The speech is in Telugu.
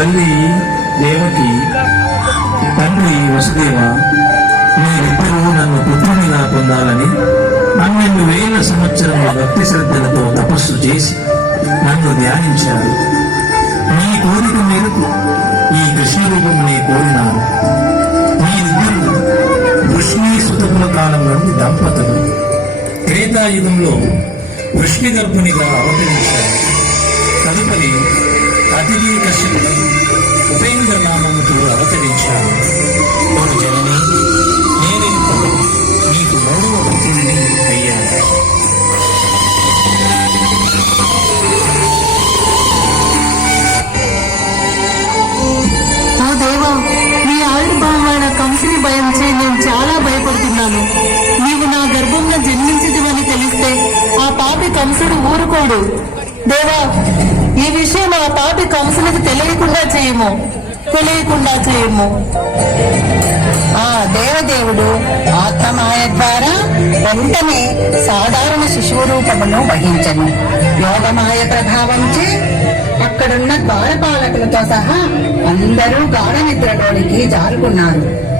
తల్లి దేవకి తండ్రి వసుదేవ మీరిద్దరూ నన్ను పుత్రునిగా పొందాలని పన్నెండు వేల సంవత్సరముల భక్తి శ్రద్ధలతో తపస్సు చేసి నన్ను ధ్యానించారు. మీ కోరిక మేరకు ఈ కృష్ణ రూపమునే కోరినారు. మీరిద్దరు వృష్ణి సుతముల కాలం నుండి దంపతులు. త్రేతాయుగంలో వృష్ణి గర్భునిగా అవతరించారు. తదుపరి అతిథి కశ్యపుడు. అవతరించాను. ఓ జనని నేనిప్పుడు నీకు మూడవ పుత్రుడిని అయ్యాను. దేవా భయంచే నేను చాలా భయపడుతున్నాను. నీవు నా గర్భంలో జన్మించదివని తెలిస్తే ఆ పాపి కంసుడు ఊరుకోడు. దేవా ఈ విషయం ఆ పాపి కంసునికి తెలియకుండా చేయము. తెలియకుండా చేయము. ఆ దేవదేవుడు ఆత్మమాయ ద్వారా వెంటనే సాధారణ శిశువు రూపమును వహించను. యోగమాయ ప్రభావంచే అక్కడున్న ద్వారపాలకులతో సహా అందరూ గాఢ నిద్రలోనికి జారుకున్నారు.